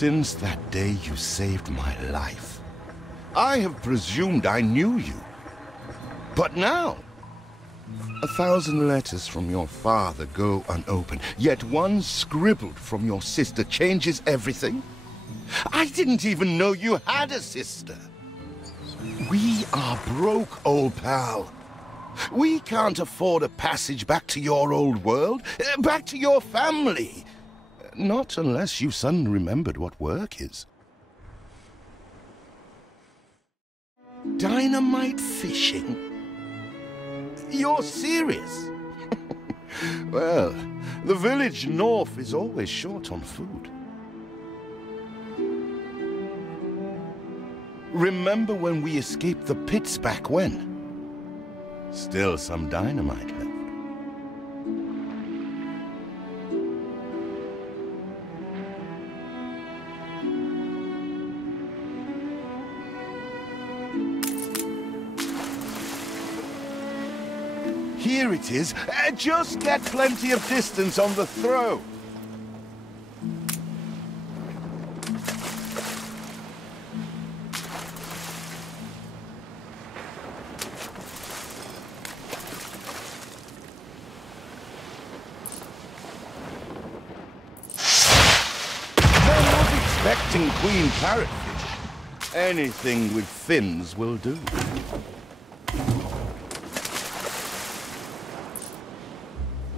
Since that day you saved my life, I have presumed I knew you. But now, 1,000 letters from your father go unopened, yet one scribbled from your sister changes everything? I didn't even know you had a sister. We are broke, old pal. We can't afford a passage back to your old world, back to your family. Not unless you suddenly remembered what work is. Dynamite fishing? You're serious? Well, the village north is always short on food. Remember when we escaped the pits back when? Still some dynamite left. Here it is. Just get plenty of distance on the throw. Expecting queen parrotfish. Anything with fins will do.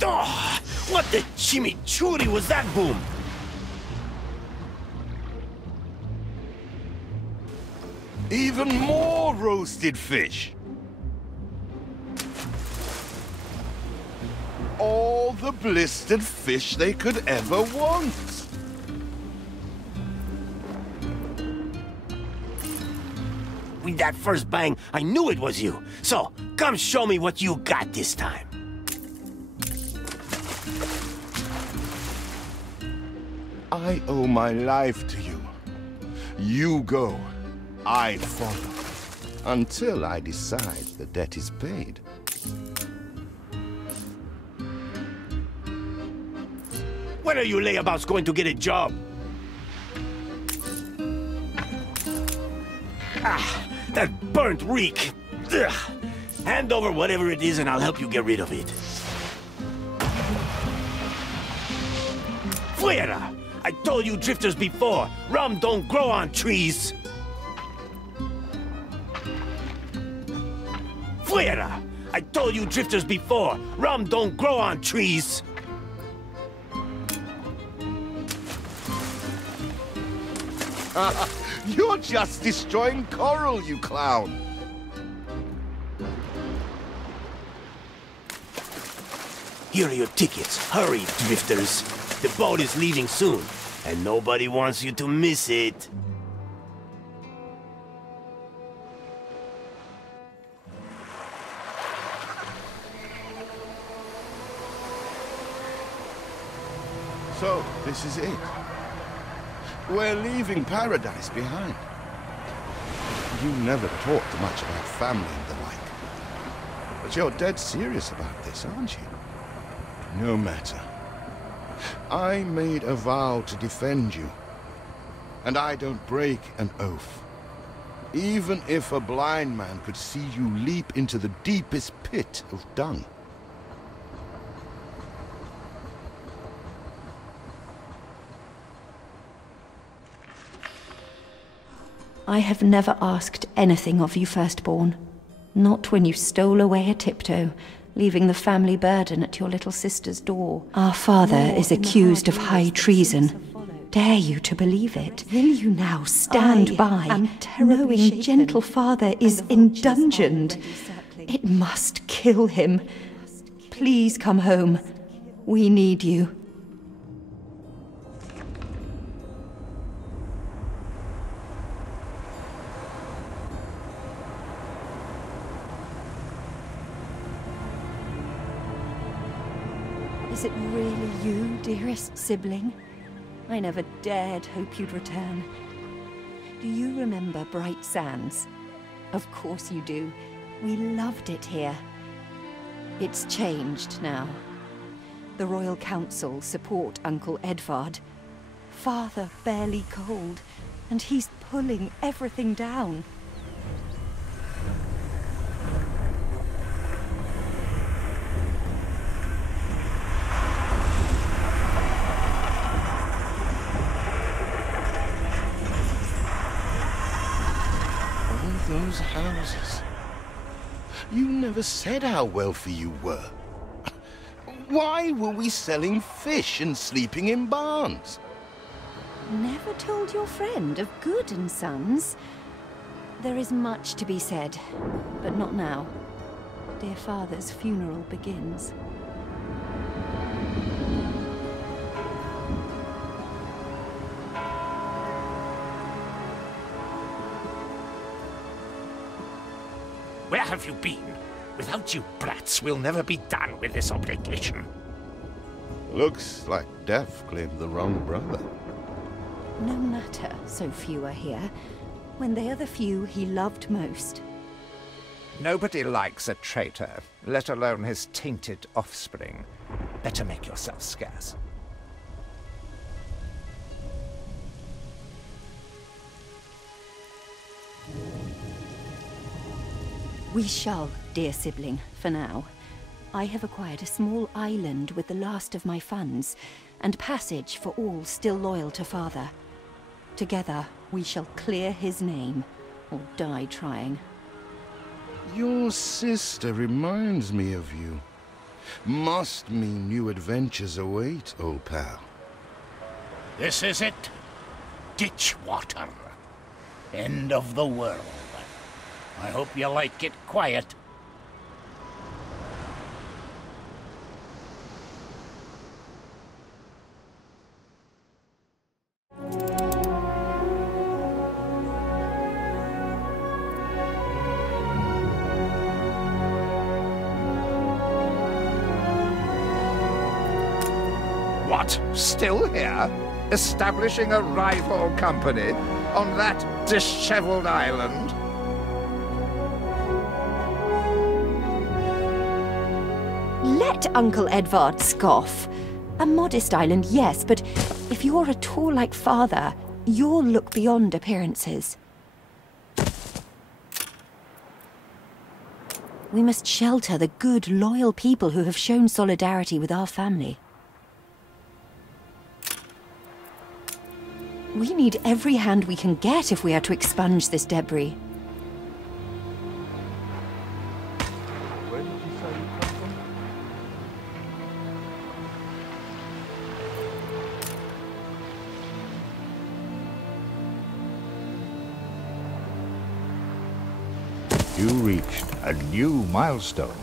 Oh, what the chimichurri was that boom? Even more roasted fish. All the blistered fish they could ever want. With that first bang, I knew it was you. So, come show me what you got this time. I owe my life to you. You go, I follow. Until I decide the debt is paid. When are you layabouts going to get a job? Ah, that burnt reek. Ugh. Hand over whatever it is and I'll help you get rid of it. Fuera! I told you drifters before, rum don't grow on trees. Fuera! I told you drifters before, rum don't grow on trees. You're just destroying coral, you clown! Here are your tickets. Hurry, drifters. The boat is leaving soon, and nobody wants you to miss it. So, this is it. We're leaving paradise behind. You never talked much about family and the like. But you're dead serious about this, aren't you? No matter. I made a vow to defend you. And I don't break an oath. Even if a blind man could see you leap into the deepest pit of dung. I have never asked anything of you, firstborn. Not when you stole away a tiptoe, leaving the family burden at your little sister's door. Our father is accused of high treason. Dare you to believe it? Will you now stand by, knowing gentle father is indungeoned? It must kill him. Please come home. We need you. Is it really you, dearest sibling? I never dared hope you'd return. Do you remember Bright Sands? Of course you do. We loved it here. It's changed now. The Royal Council support Uncle Edvard. Father barely cold, and he's pulling everything down. All those houses. You never said how wealthy you were. Why were we selling fish and sleeping in barns? Never told your friend of Good and Sons? There is much to be said, but not now. Dear father's funeral begins. Where have you been? Without you brats, we'll never be done with this obligation. Looks like Death claimed the wrong brother. No matter, so few are here, when they are the few he loved most. Nobody likes a traitor, let alone his tainted offspring. Better make yourself scarce. We shall, dear sibling, for now. I have acquired a small island with the last of my funds, and passage for all still loyal to father. Together, we shall clear his name, or die trying. Your sister reminds me of you. Must mean new adventures await, old pal. This is it. Ditch water. End of the world. I hope you like it quiet. What? Still here? Establishing a rival company on that disheveled island? Let Uncle Edvard scoff. A modest island, yes, but if you're at all like father, you'll look beyond appearances. We must shelter the good, loyal people who have shown solidarity with our family. We need every hand we can get if we are to expunge this debris. Where did you say you come from? You reached a new milestone.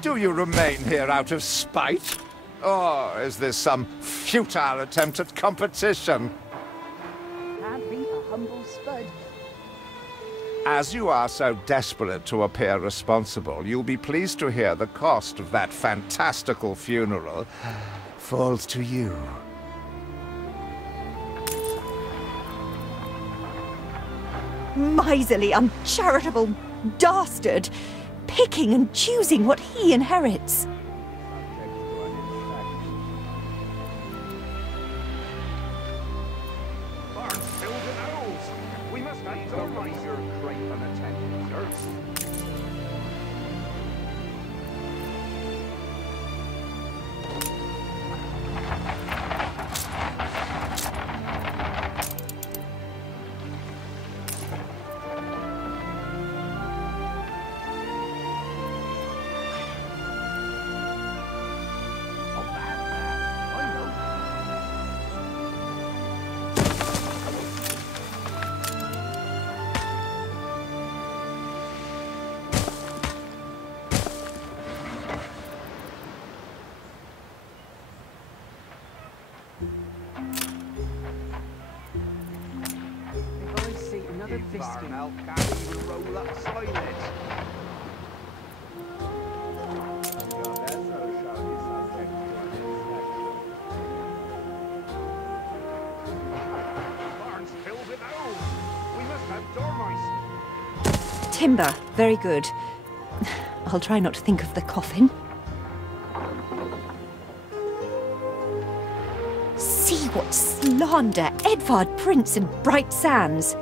Do you remain here out of spite? Or is this some futile attempt at competition? Can't beat a humble spud. As you are so desperate to appear responsible, you'll be pleased to hear the cost of that fantastical funeral falls to you. Miserly, uncharitable dastard! Picking and choosing what he inherits. Barns filled with owls. We must atomize your crepe and attend, sir. If I see another biscuit. Can't even roll upside it. Barns filled with owls. We must have doors. timber. Very good. I'll try not to think of the coffin. See what slander! Edvard Prince and Bright Sands!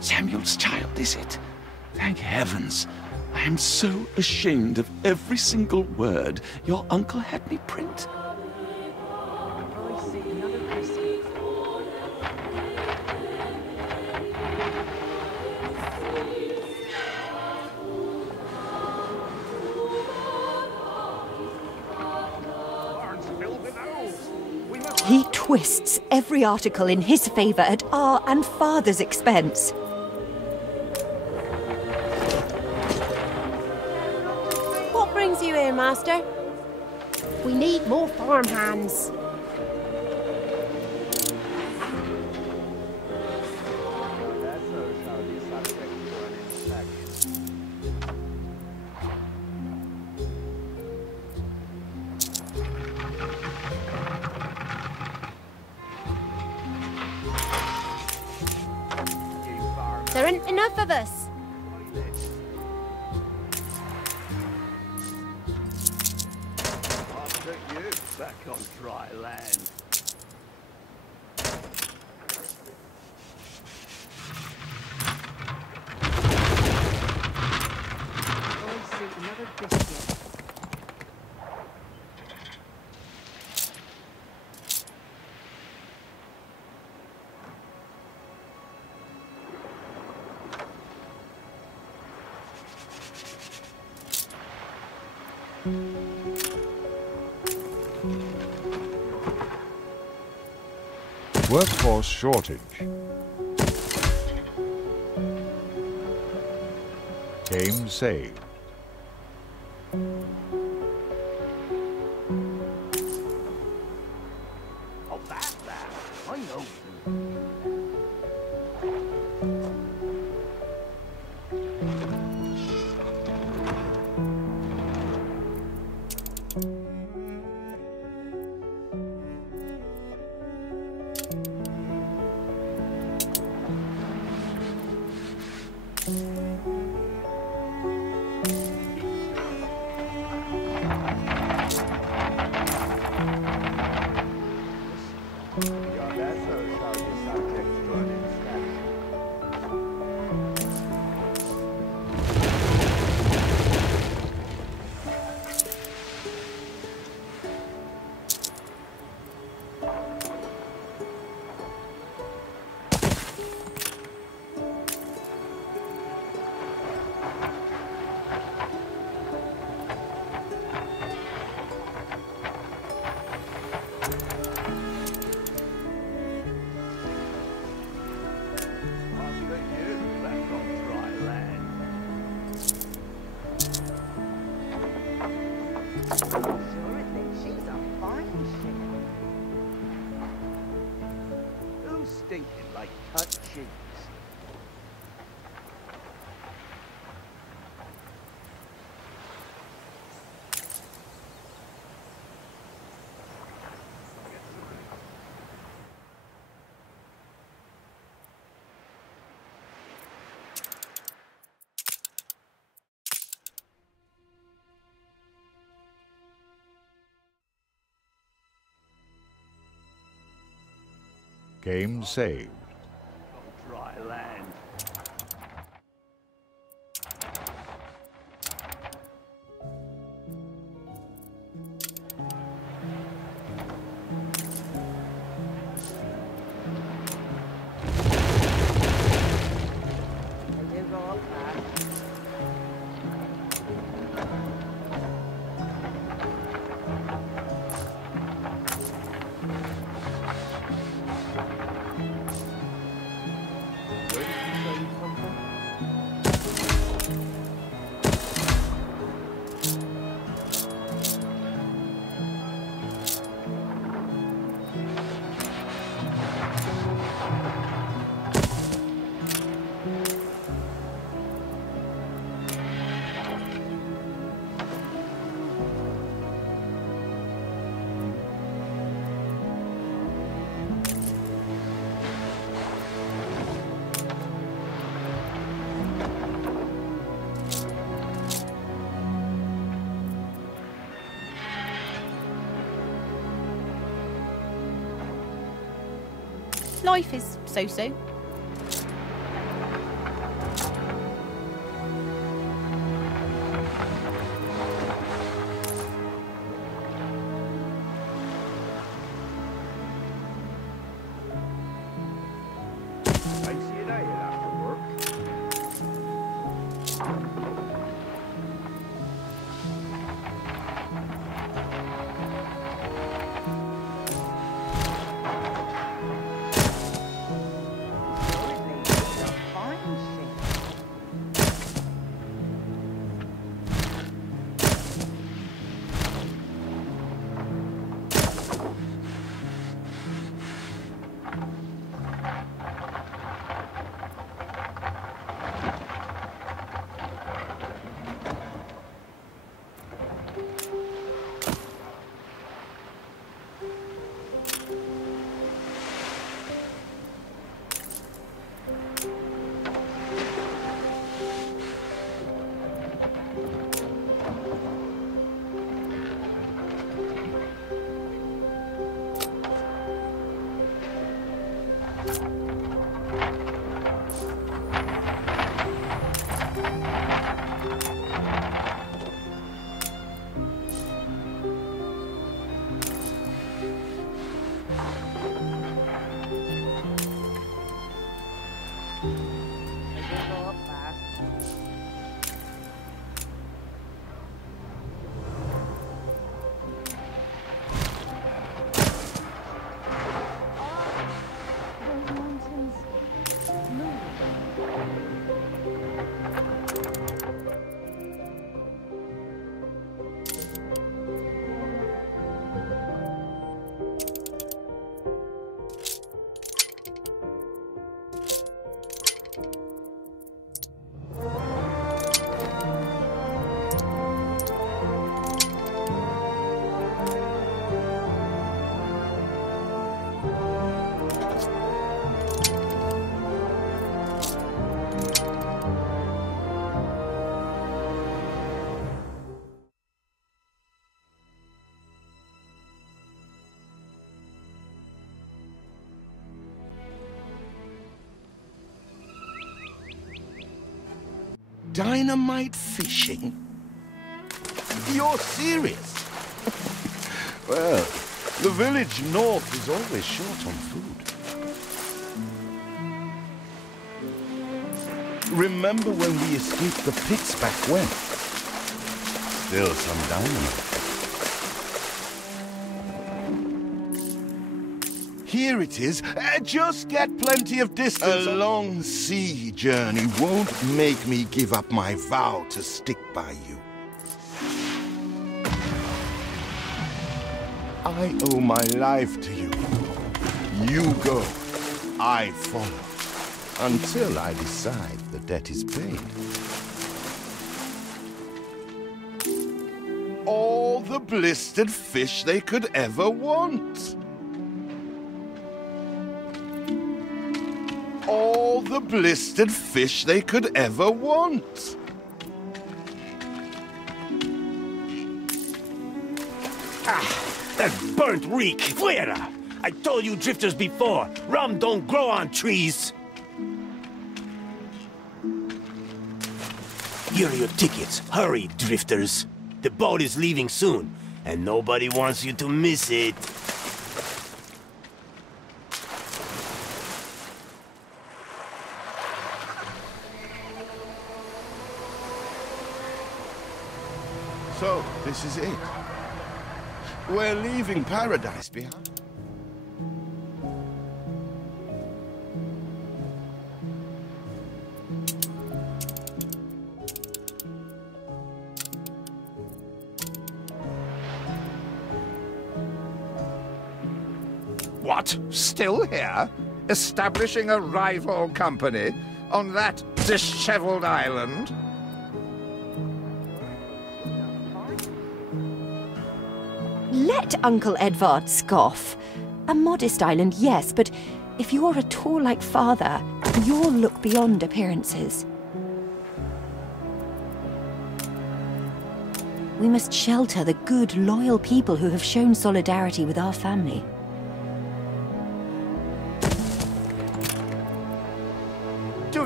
Samuel's child, is it? Thank heavens. I am so ashamed of every single word your uncle had me print. I see another biscuit. He twists every article in his favour at our and Father's expense. What brings you here, Master? We need more farmhands. There aren't enough of us. I'll take you back on dry land. I see another biscuit. Workforce shortage. Game saved. Oh, that. I know. She's a fine ship. Who's stinking like cut cheese? Game saved. Dry land. I do go up there. life is so-so. Dynamite fishing? You're serious? Well, the village north is always short on food. Remember when we escaped the pits back when? Still some dynamite. Here it is. Just get plenty of distance. A long sea journey won't make me give up my vow to stick by you. I owe my life to you. You go. I follow. Until I decide the debt is paid. All the blistered fish they could ever want. All the blistered fish they could ever want. Ah, that burnt reek! Fuera! I told you drifters before, rum don't grow on trees! Here are your tickets. Hurry, drifters. The boat is leaving soon, and nobody wants you to miss it. So, this is it. We're leaving paradise behind. What? Still here? Establishing a rival company on that disheveled island? Let Uncle Edvard scoff. A modest island, yes, but if you're at all like Father, you'll look beyond appearances. We must shelter the good, loyal people who have shown solidarity with our family.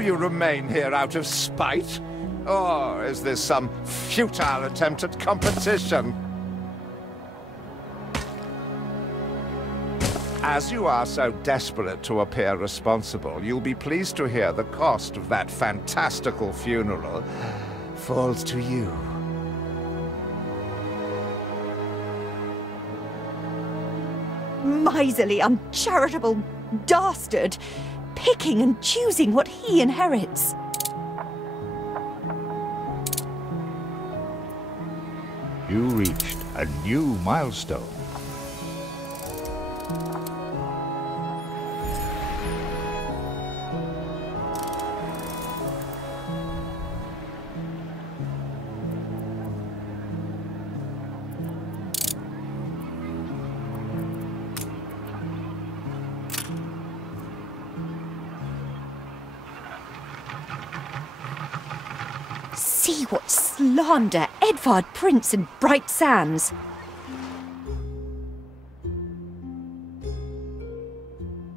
you remain here out of spite? Or is this some futile attempt at competition? As you are so desperate to appear responsible, you'll be pleased to hear the cost of that fantastical funeral falls to you. Miserly, uncharitable dastard, picking and choosing what he inherits. You reached a new milestone. See what slander Edvard Prince and Bright Sands.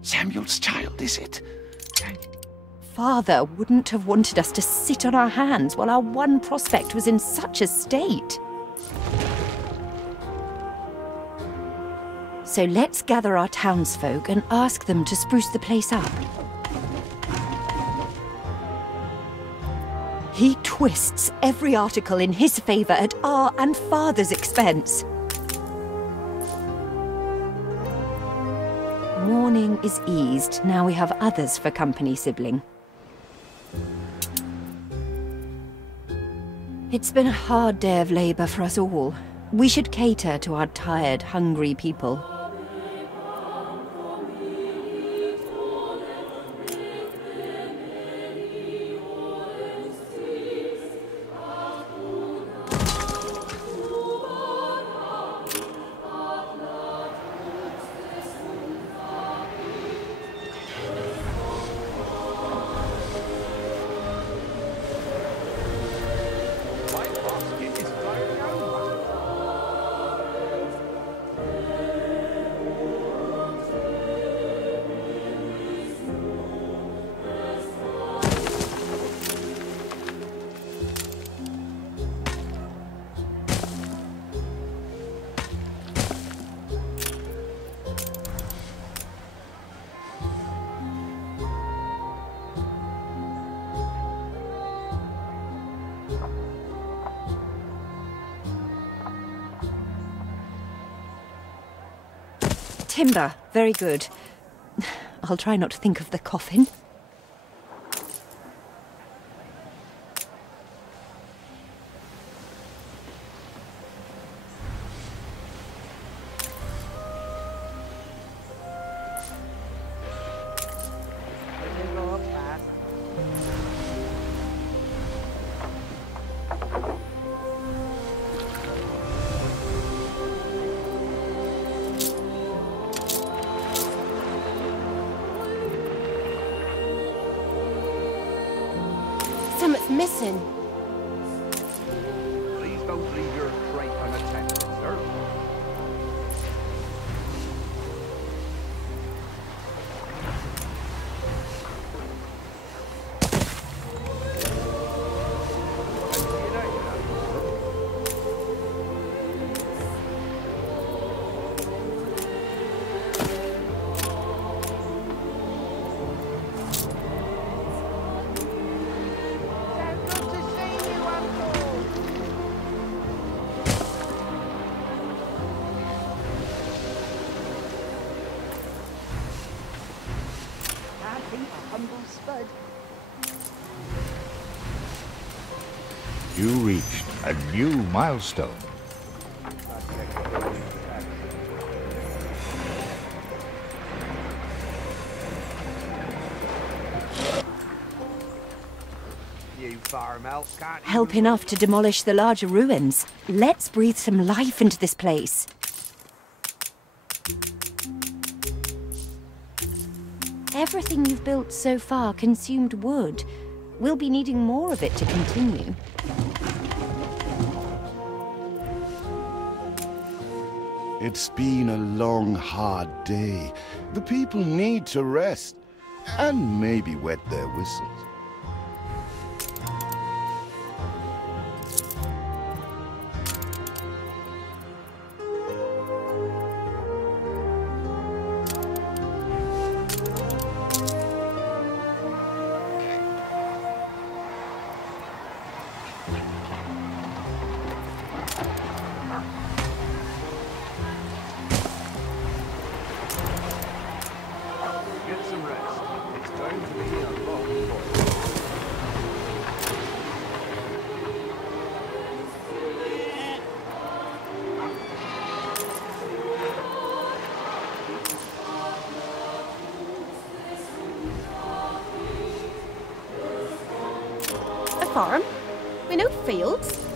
Samuel's child, is it? Father wouldn't have wanted us to sit on our hands while our one prospect was in such a state. So let's gather our townsfolk and ask them to spruce the place up. He twists every article in his favor at our and Father's expense. Mourning is eased, now we have others for company, sibling. It's been a hard day of labor for us all. We should cater to our tired, hungry people. Timber, very good. I'll try not to think of the coffin. Something's missing. Please don't leave your tray unattended, sir. You reached a new milestone. Help enough to demolish the larger ruins. Let's breathe some life into this place. Everything you've built so far consumed wood. We'll be needing more of it to continue. It's been a long, hard day. The people need to rest and maybe wet their whistles. farm. We know fields.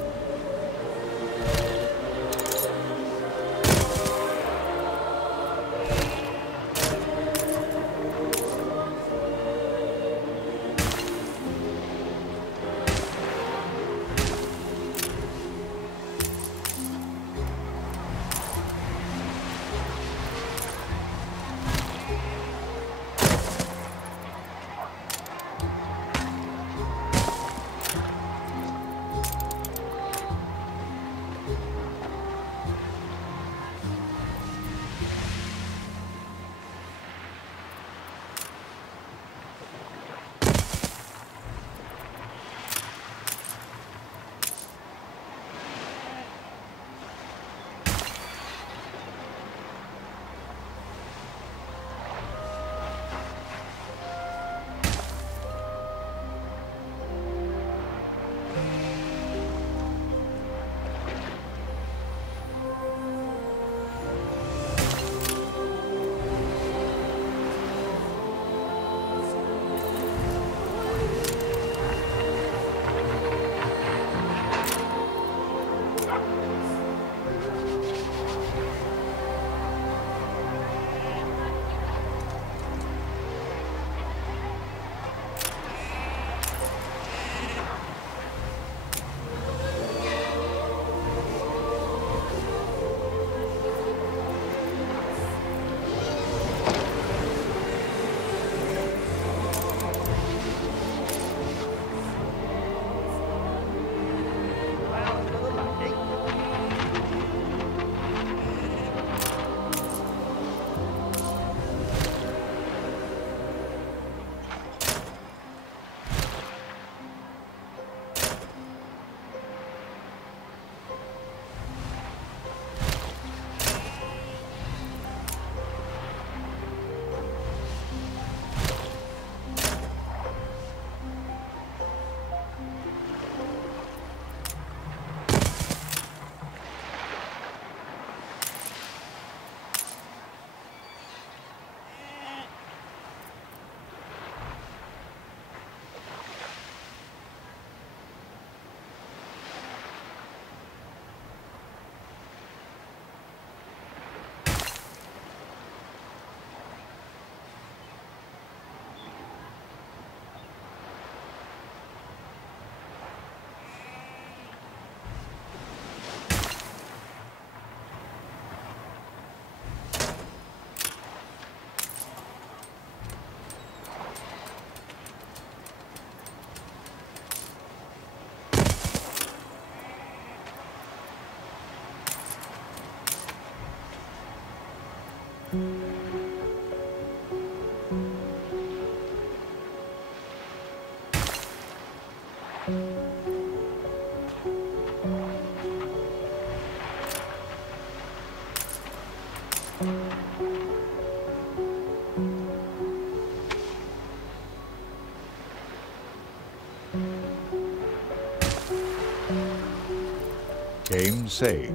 Game saved.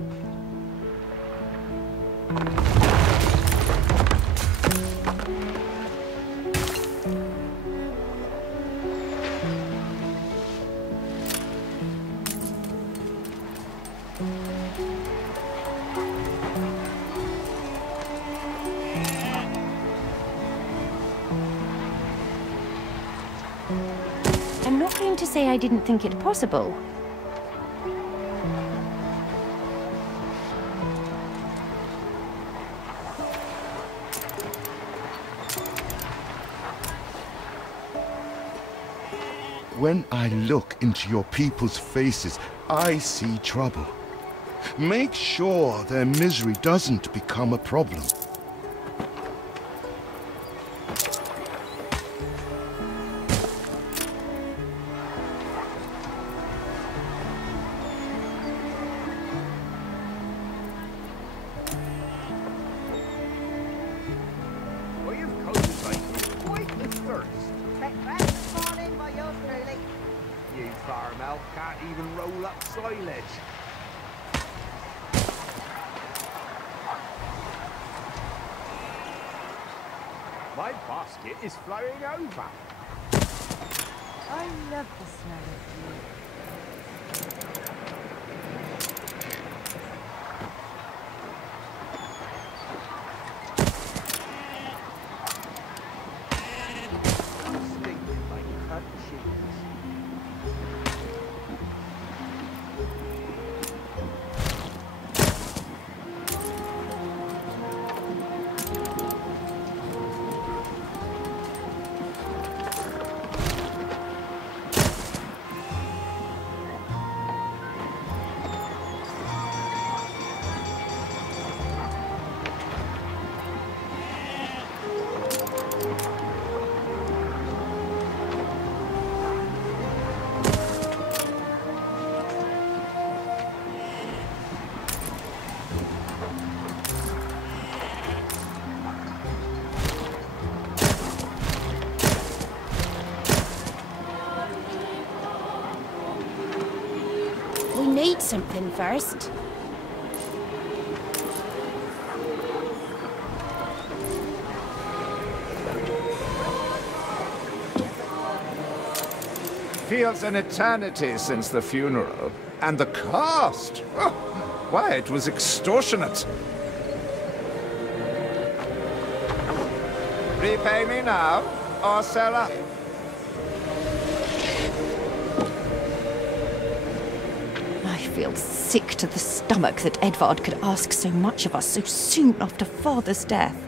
I'm not going to say I didn't think it possible. When I look into your people's faces, I see trouble. Make sure their misery doesn't become a problem. My basket is flowing over. I love the smell of you. eat something first. Feels an eternity since the funeral. And the cost! Oh, why, it was extortionate. Repay me now, or sell up. I feel sick to the stomach that Edvard could ask so much of us so soon after Father's death.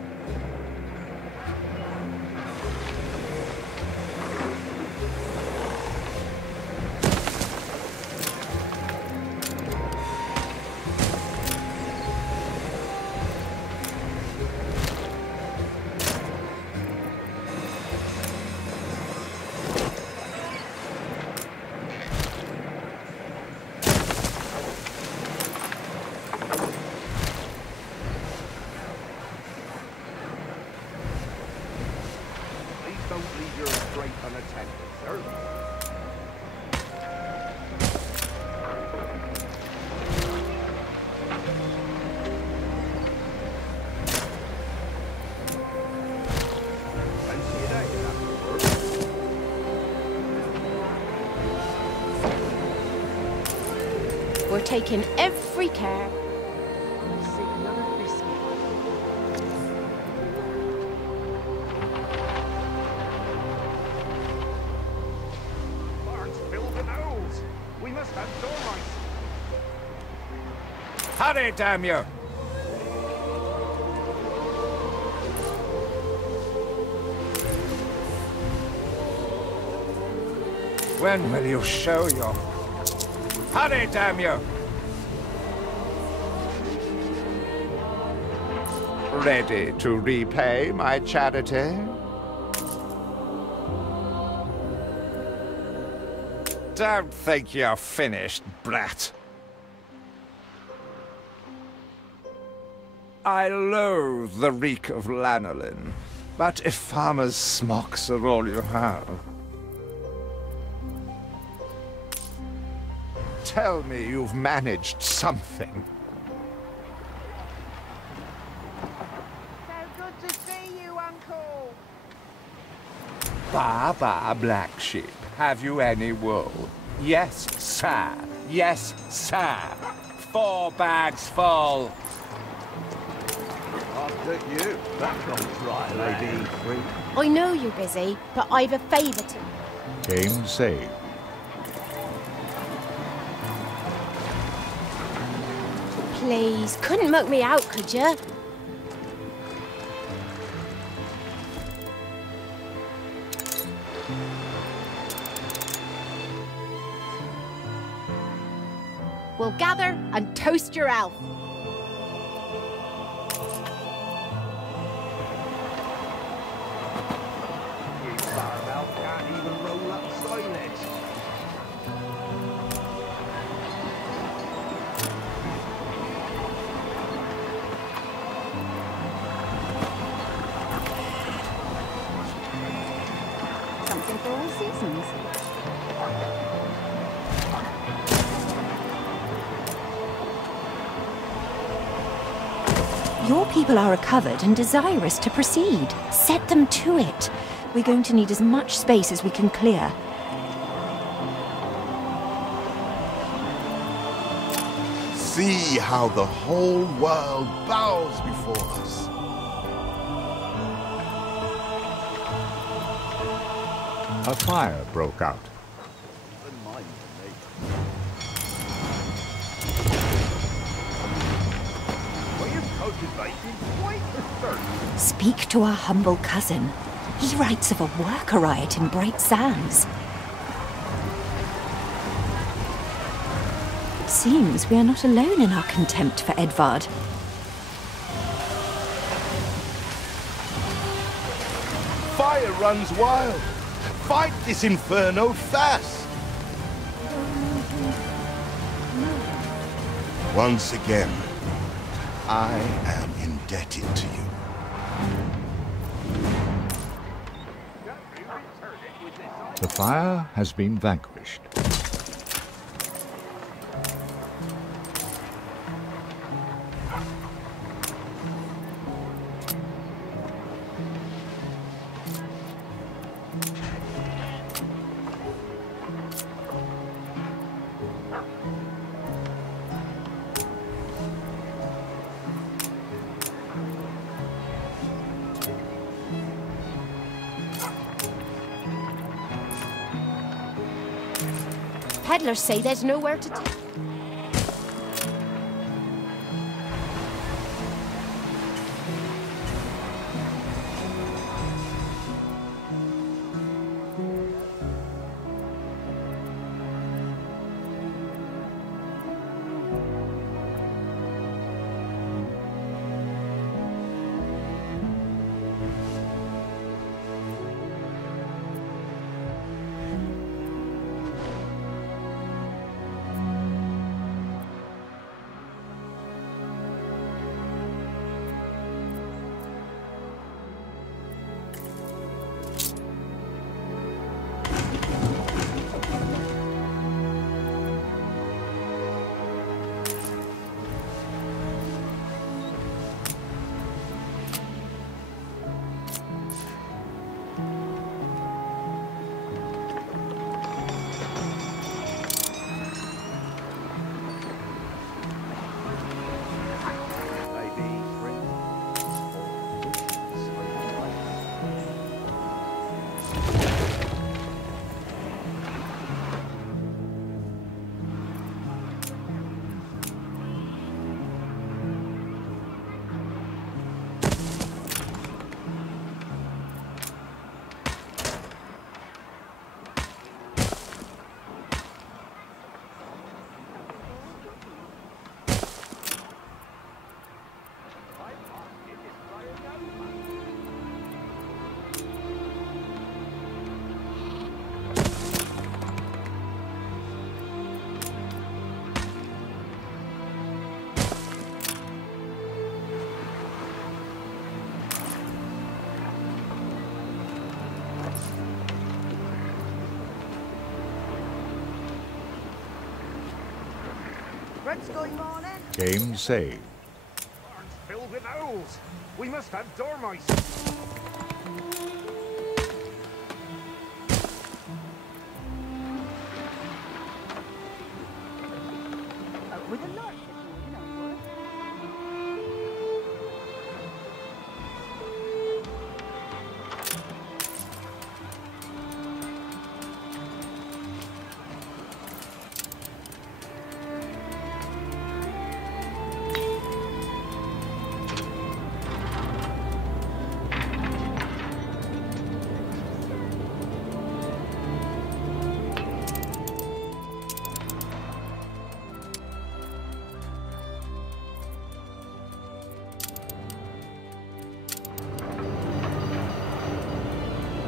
Don't leave your freight unattended, sir. We're taking every care. Hurry, damn you! When will you show your... Hurry, damn you! Ready to repay my charity? Don't think you're finished, brat. I loathe the reek of lanolin, but if farmers' smocks are all you have... Tell me you've managed something. So good to see you, Uncle. Ba, black sheep, have you any wool? Yes, sir. Yes, sir. 4 bags full. After you. That don't dry, lady. Free. I know you're busy, but I've a favour to... Game saved. Please, couldn't muck me out, could you? We'll gather and toast your elf. Something for all seasons. Your people are recovered and desirous to proceed. Set them to it. We're going to need as much space as we can clear. See how the whole world bows before us. A fire broke out. Speak to our humble cousin. He writes of a worker riot in Bright Sands. It seems we are not alone in our contempt for Edvard. Fire runs wild. Fight this inferno fast. Once again, I am indebted to you. The fire has been vanquished. Peddlers say there's nowhere to take. What's going on then? Game saved. Barns filled with owls. We must have dormice. With a lark, you know.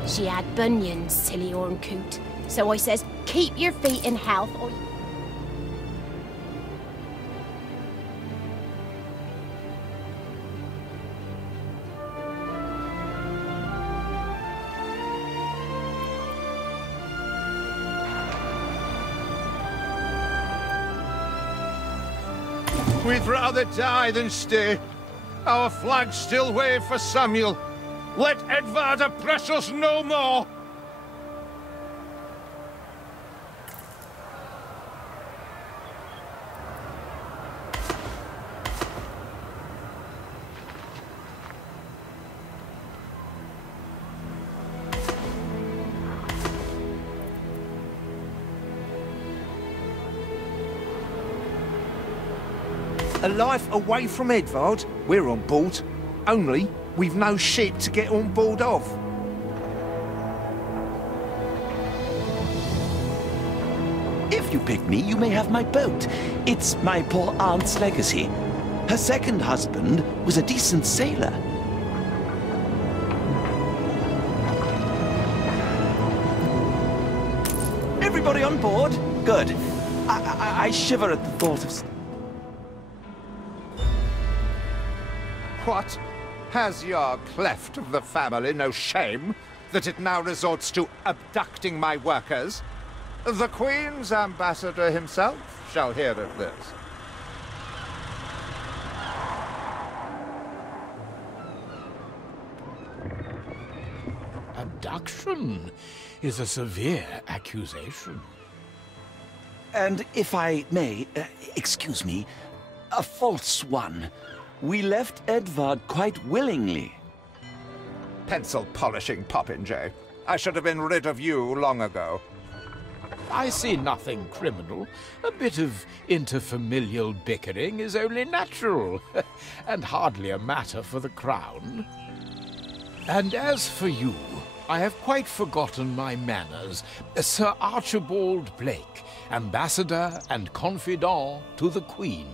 She had bunions, silly horn coot. So I says, keep your feet in health or... We'd rather die than stay. Our flags still wave for Samuel. Let Edvard oppress us no more! A life away from Edvard? We're on board. Only, we've no ship to get on board of. If you pick me, you may have my boat. It's my poor aunt's legacy. Her second husband was a decent sailor. Everybody on board? Good. I shiver at the thought of... What? Has your cleft of the family no shame that it now resorts to abducting my workers? The Queen's ambassador himself shall hear of this. Abduction is a severe accusation. And if I may, excuse me, a false one. We left Edvard quite willingly. Pencil polishing popinjay. I should have been rid of you long ago. I see nothing criminal. A bit of interfamilial bickering is only natural, and hardly a matter for the crown. And as for you, I have quite forgotten my manners. Sir Archibald Blake, ambassador and confidant to the Queen.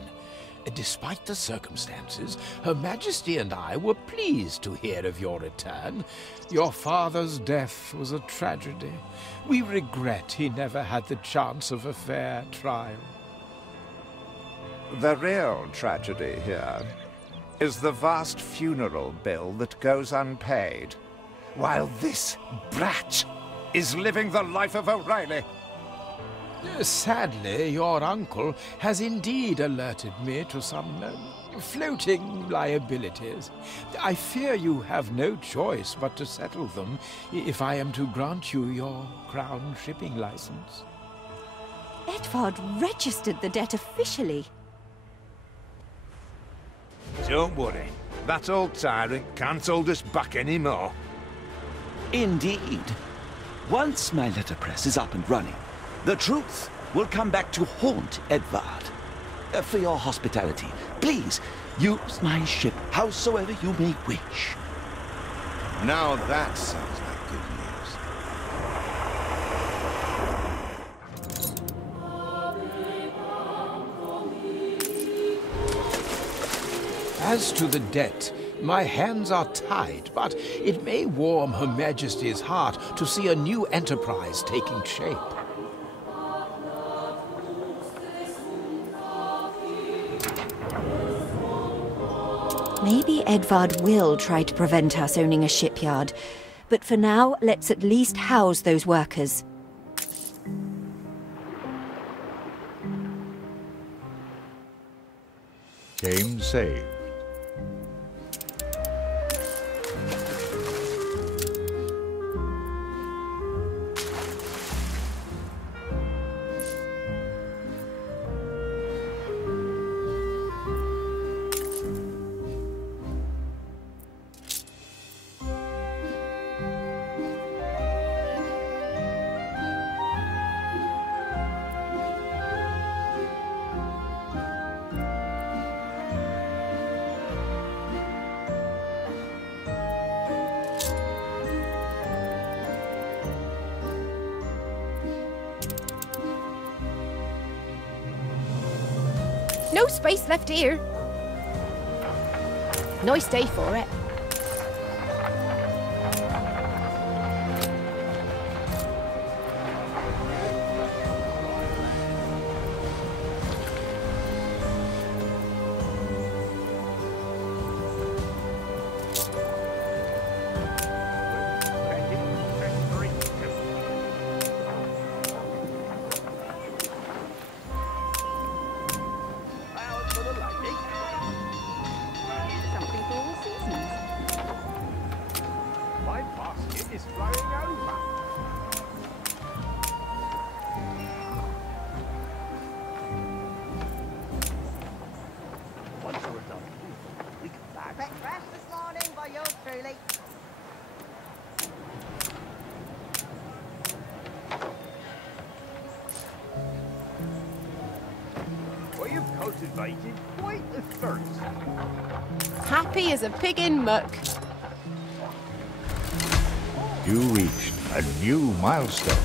Despite the circumstances, Her Majesty and I were pleased to hear of your return. Your father's death was a tragedy. We regret he never had the chance of a fair trial. The real tragedy here is the vast funeral bill that goes unpaid, while this brat is living the life of O'Reilly. Sadly, your uncle has indeed alerted me to some floating liabilities. I fear you have no choice but to settle them if I am to grant you your crown shipping license. Edvard registered the debt officially. Don't worry. That old tyrant can't hold us back anymore. Indeed. Once my letterpress is up and running, the truth will come back to haunt Edvard. For your hospitality, please use my ship howsoever you may wish. Now that sounds like good news. As to the debt, my hands are tied, but it may warm Her Majesty's heart to see a new enterprise taking shape. Maybe Edvard will try to prevent us owning a shipyard, but for now, let's at least house those workers. Game saved. No space left here. Nice day for it. Breakfast this morning by yours truly. Well, you've cultivated quite the thirst. Happy as a pig in muck. You reached a new milestone.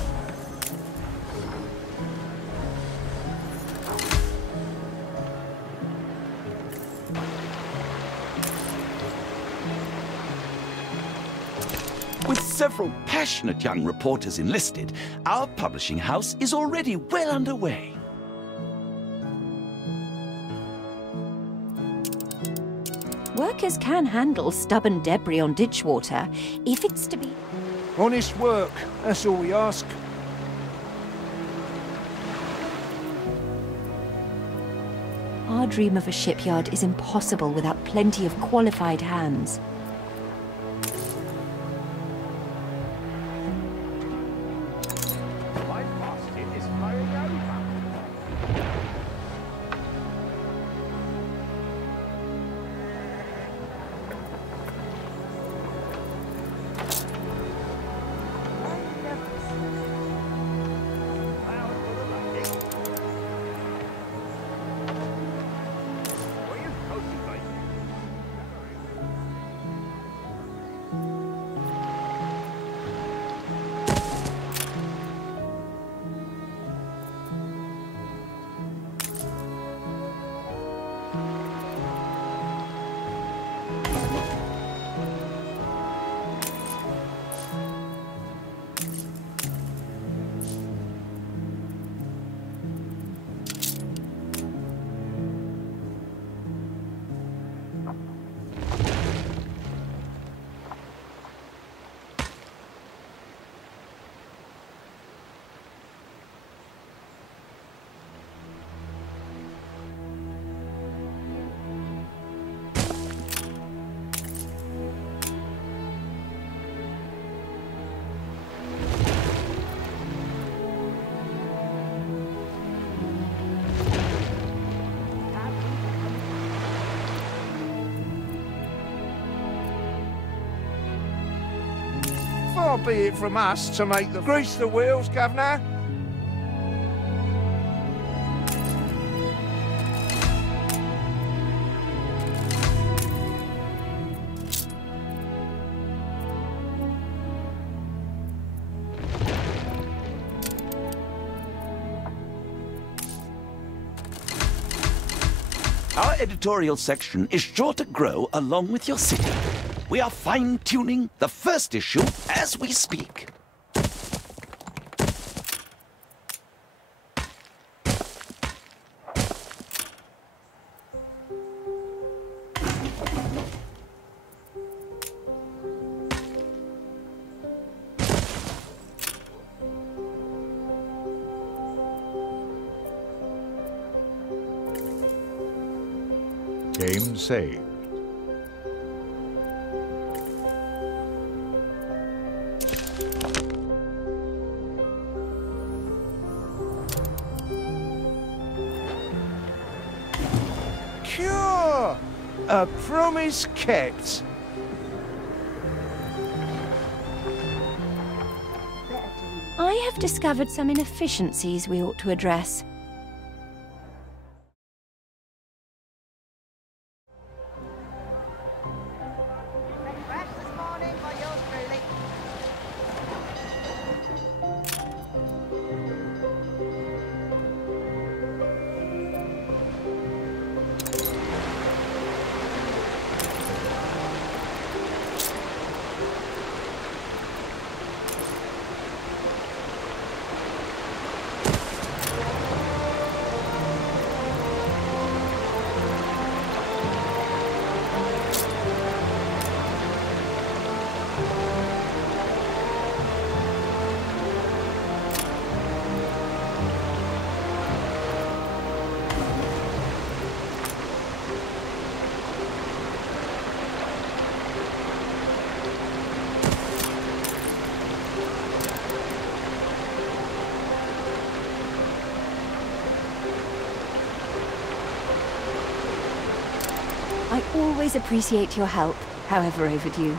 With several passionate young reporters enlisted, our publishing house is already well underway. Workers can handle stubborn debris on ditch water if it's to be... Honest work, that's all we ask. Our dream of a shipyard is impossible without plenty of qualified hands. My basket is flowing over. Far be it from us to make the grease the wheels, Governor. Our editorial section is sure to grow along with your city. We are fine-tuning the first issue as we speak. Game saved. Cure! A promise kept. I have discovered some inefficiencies we ought to address. I always appreciate your help, however overdue.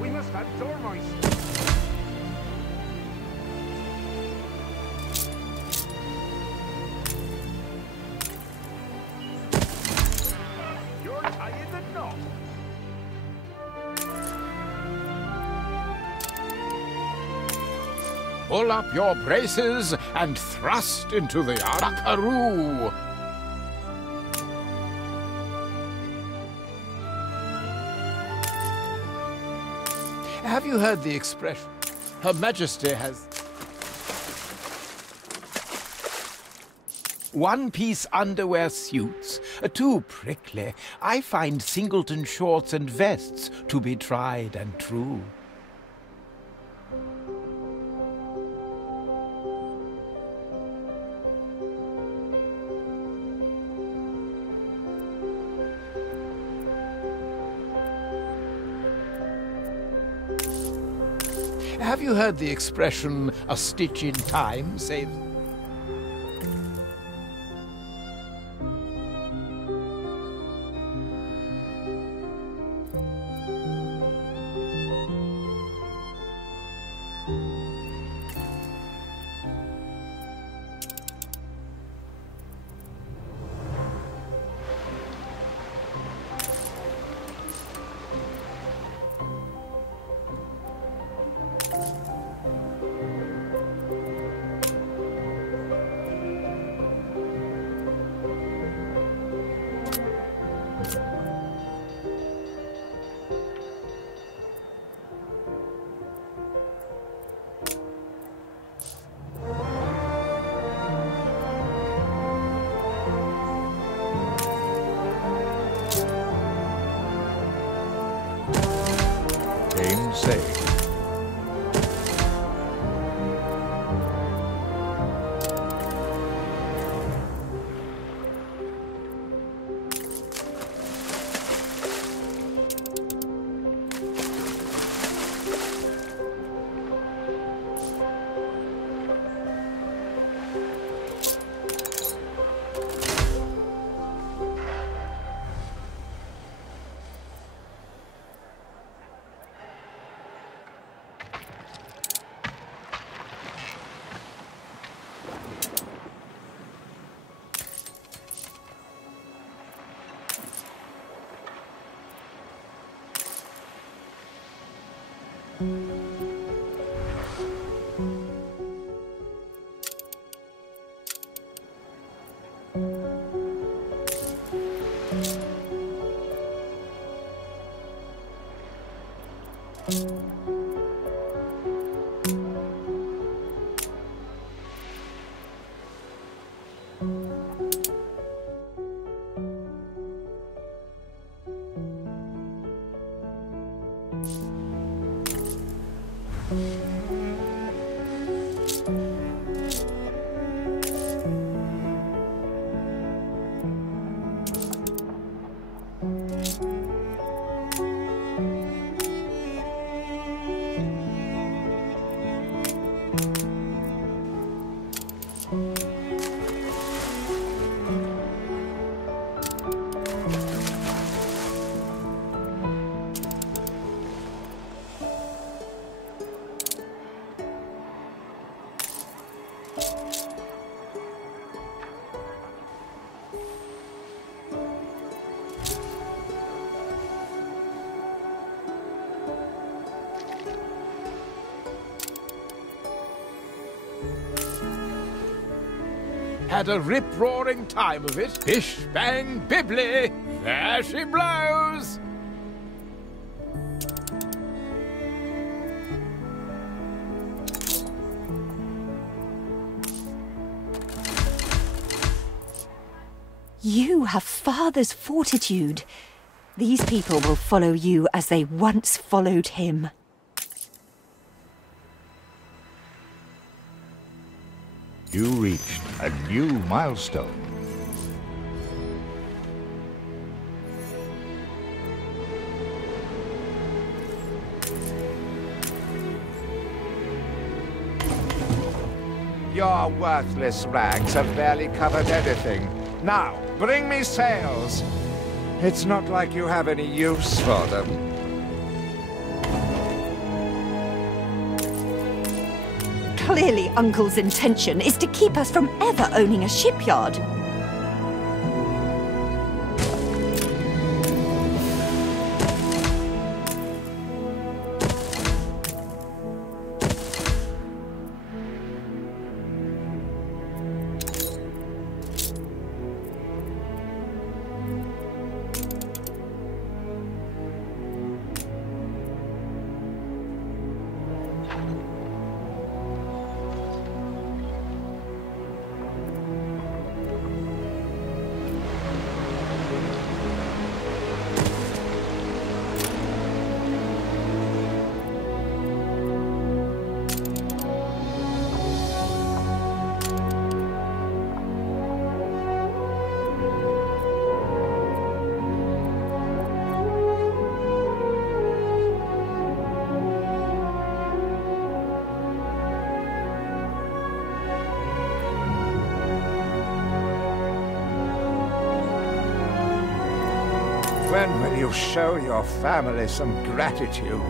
We must have dormice. You're tying the knot. Pull up your braces and thrust into the Arakaroo. Have you heard the expression? Her Majesty has one-piece underwear suits, too prickly. I find singleton shorts and vests to be tried and true. Have you heard the expression, a stitch in time saves... Aim safe. Had a rip-roaring time of it. Bish, bang, bibbly. There she blows. You have father's fortitude. These people will follow you as they once followed him. You reached a new milestone. Your worthless rags have barely covered anything. Now, bring me sails. It's not like you have any use for them. Clearly, Uncle's intention is to keep us from ever owning a shipyard. When will you show your family some gratitude?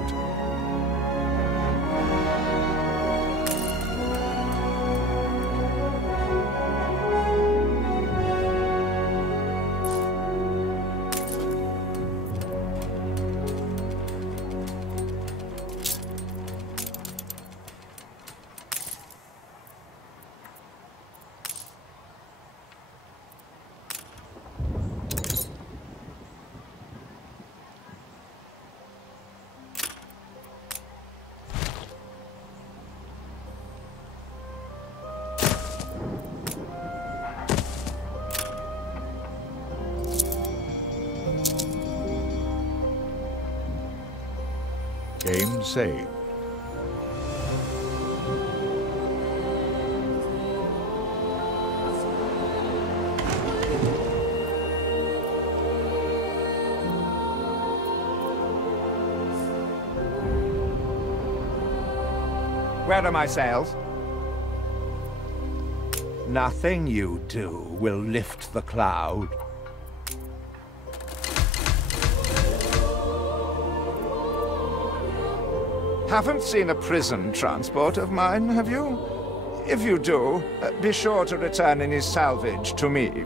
Game saved. Where are my sails? Nothing you do will lift the cloud. Haven't seen a prison transport of mine, have you? If you do, be sure to return any salvage to me.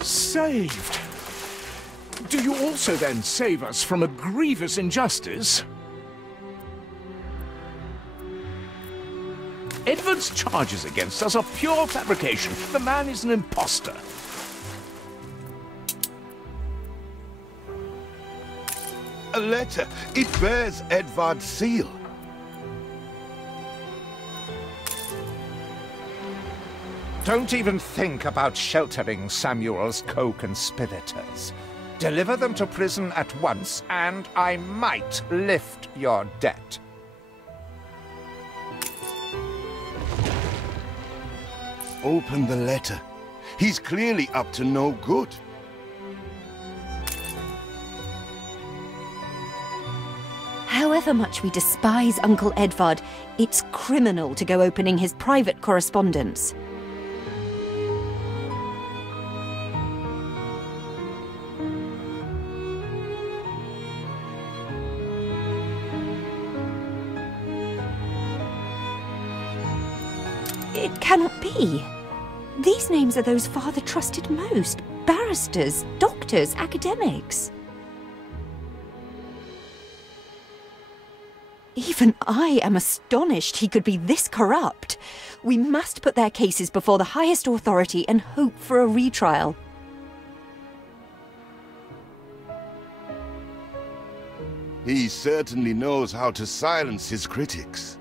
Saved! Do you also then save us from a grievous injustice? Edward's charges against us are pure fabrication. The man is an imposter. A letter. It bears Edvard's seal. Don't even think about sheltering Samuel's co-conspirators. Deliver them to prison at once, and I might lift your debt. Open the letter. He's clearly up to no good. However much we despise Uncle Edvard, it's criminal to go opening his private correspondence. It cannot be. These names are those Father trusted most. Barristers, doctors, academics. Even I am astonished he could be this corrupt. We must put their cases before the highest authority and hope for a retrial. He certainly knows how to silence his critics.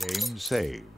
Game saved.